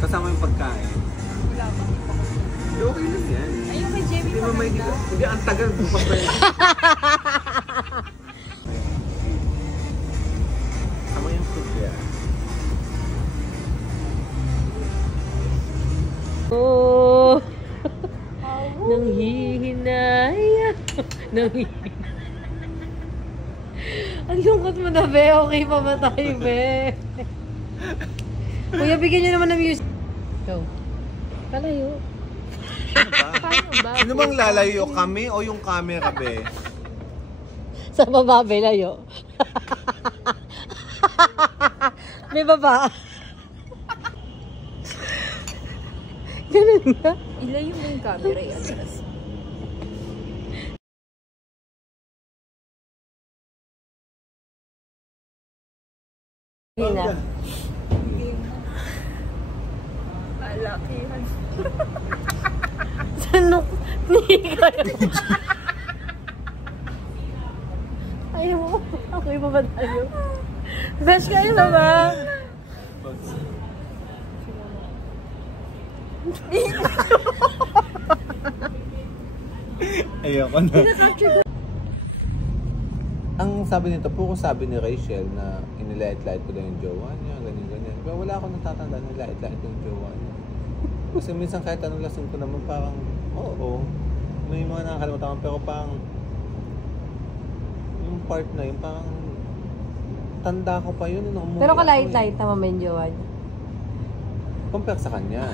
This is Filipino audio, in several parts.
Kasama yung pagkain. Wala ba? Okay lang yan. Ayun kay Jamie Hindi mo may dito. Hindi, ang tagal. Bukas pa yan. Tama yung food kaya. Oh, nang hihinaya. Nang hihinaya. Ang lungkot mo na, be. Okay pa ba tayo, be? Kuya, bigyan niyo naman ng music. Go. Palayo. Paano ba? Ano bang lalayo kami o yung camera, be? Sa baba, be, layo. May baba. Ganun nga. Ilayo mo yung camera yan. Hindi na. Malakihan. Sanok. Nihigal. Ayaw mo. Okay pa ba tayo? Besh, kayo ba ba? Ayoko na. Ang sabi nito, puro sabi ni Rachel na inilait-lait ko daw yung jowa niya, ganyan-ganyan. Pero wala akong natatanda na nilait-lait yung jowa niya. Kasi minsan kahit anong lasing ko naman parang, oo, may mga nakakalimutan ko, pero parang yung part na yun, parang tanda ko pa yun. Umuwi Pero ako kalait-lait naman may jowa niya. Compare sa kanya.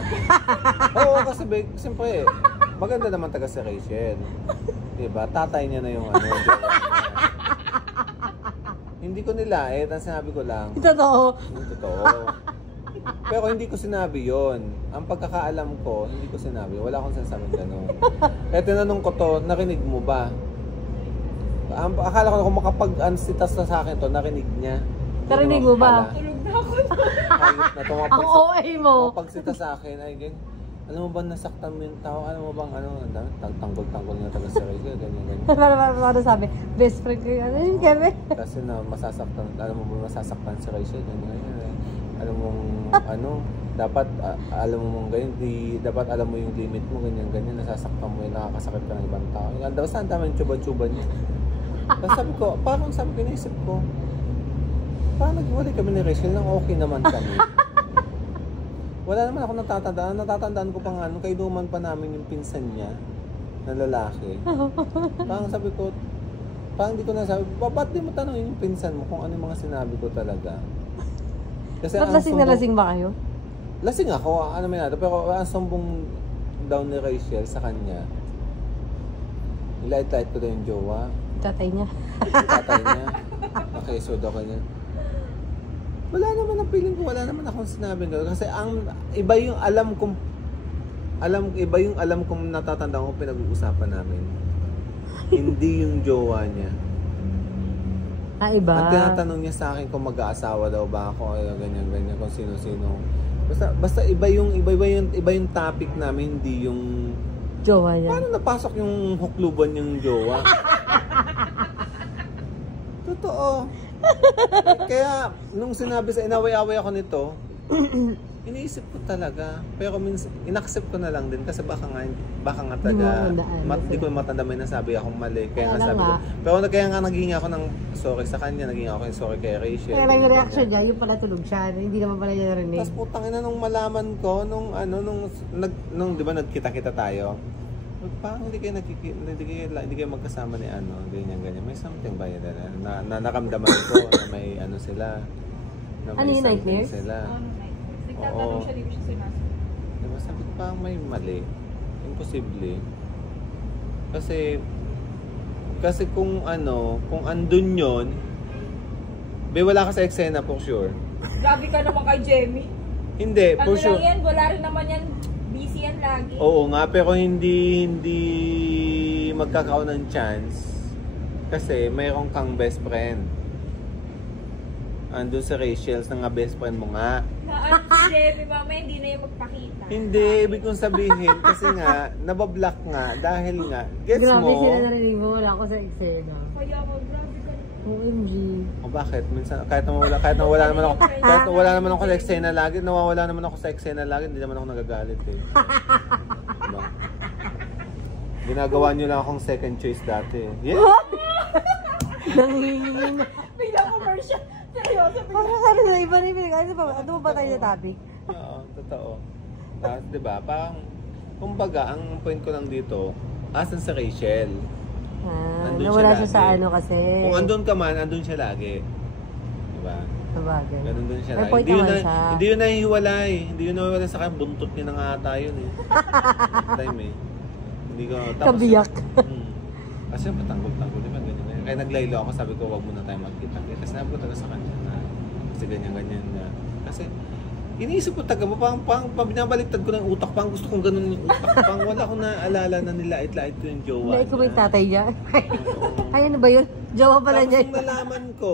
Oo, kasi siyempre, maganda naman taga si Rachel. Diba? Tatay niya na yung ano, yung jowa niya. Hindi ko nilait, ang sinabi ko lang. Totoo. Yung totoo. Pero hindi ko sinabi yon. Ang pagkakaalam ko, hindi ko sinabi. Wala akong sinasabing gano'n. Kaya tinanong ko to, narinig mo ba? Akala ko na kung makapag-ansitas na sa akin to, narinig niya. Narinig mo ba? Tulog na ako. Ayun, Ang OA mo. Mapagsita sa akin, ay ganyan. Alam mo ba nasaktan mo yung tao? Alam mo bang ano, tanggol-tanggol na taga sa Rachel, ganyan-ganyan. Para sabi, best friend ko yung ano yung Kevin. Kasi na masasaktan, alam mo ba masasaktan si Rachel, ganyan-ganyan. Alam mong ano, dapat alam mo mong ganyan, dapat alam mo yung limit mo, ganyan-ganyan, nasasaktan mo yung nakakasakit ka ng ibang tao. Basta ang dami yung tsuba-tsuba niya. Tapos sabi ko, parang sabi ko, naisip ko, parang naghiwalay kami ni Rachel nang okay naman kami. Wala naman ako natatandaan. Natatandaan ko pa nga, nung kainuman pa namin yung pinsan niya na lalaki. Parang sabi ko, parang di ko nasabi, ba't di mo tanongin yung pinsan mo kung ano yung mga sinabi ko talaga? Kasi Ba't lasing na lasing ba kayo? Lasing ako, ano may nato. Pero ang sumbong down ni Rachel sa kanya, nilait-lait ko daw yung jowa. Tatay niya. Tatay niya. Nakisod ako niya. Wala naman ang feeling ko, wala naman akong sinabi doon. Kasi ang iba yung alam kong natatandaan ko pinag-uusapan namin. Hindi yung jowa niya. Ah, iba. At tinatanong niya sa akin kung mag-aasawa daw ba ako, ganyan-ganyan, kung sino-sino. Basta iba yung topic namin, hindi yung Jowa niya. paano napasok yung hukluban yung jowa? Totoo. Kaya, nung sinabi sa inaway-away ako nito, iniisip ko talaga. Pero minsan, inaccept ko na lang din kasi baka nga taga, di ko matanda may nasabi akong mali. Kaya nga sabi ko. Pero kaya nga naging ako ng sorry sa kanya, naging ako ng sorry kay Rachel. Kaya lang yung reaction niya, yung pala tulog siya. Hindi naman pala niya narinig. Tapos putang ina nung malaman ko, nung di ba nagkita-kita tayo, parang hindi kayo magkasama ni ano, ganyan. May something ba yun? Na nakamdaman ko na may ano sila. Na may ano yung something nightmares? sila. Nagtatanong siya, di ba siya sinasabi? Diba sabi ko parang may mali. Imposible. Kasi kung andun yun, wala ka sa eksena for sure. Grabe ka naman kay Jamie. Hindi, for Ano sure. lang yan, wala rin naman yan. Busy yan lagi. Oo nga, pero hindi magkakaroon ng chance kasi mayroon kang best friend. Andun sa Rachel, na nga best friend mo nga. Si Jamie, mama, hindi na yung magpakita. Hindi, ibig kong sabihin kasi nga, nabablock nga dahil nga, gets Grabe mo? sila narinig mo, wala ako sa eksena. Kaya ako, grabe ka. OMG. O bakit? Minsan, kahit na wala naman ako sa eksena lagi, nawawala naman ako sa eksena lagi, hindi naman ako nagagalit eh. Diba? Ginagawa nyo lang akong second choice dati. Yeah? Nangingin. Biglang commercial. Seryoso. Parang ano na iba na iba. Ano ba tayo sa topic? Oo, totoo. Tapos, diba, parang, kumbaga, ang point ko lang dito, asan si Rachel? Andun nawala siya lagi. sa ano kasi. Kung andun ka man, andun siya lagi. Diba? Sabagay. Ganun dun siya May lagi. point naman siya. Hindi yun nahihiwalay. Hindi yun nahihiwalay sa kanya. Buntot niya na nga ata yun eh. Time eh. Hindi ko. Kabiyak. Kasi patanggol-tanggol. Diba? Ganyan. Kaya naglaylo ako. Sabi ko, wag muna tayo magkita. Kasi sinabi ko talaga sa kanya na. Kasi ganyan-ganyan na. Kasi iniisip ko taga mo, pang binabaliktad ko ng utak, pang gusto kong ganun yung utak, pang wala akong naalala na nilait-lait ko yung jowa Hindi, ikaw ba yung tatay niya? Oo. Ay, ano ba yun? Jowa pala Tapos niya. nung nalaman ko,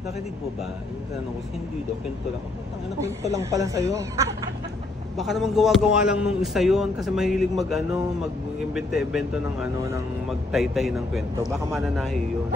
nakinig mo ba? Yung tanong ko, hindi daw, kwento lang. Kwento lang pala sa'yo. Baka naman gawa-gawa lang nung isa yun, kasi mahilig mag-invento ng ng magtaytay ng kwento. Baka mananahi yun.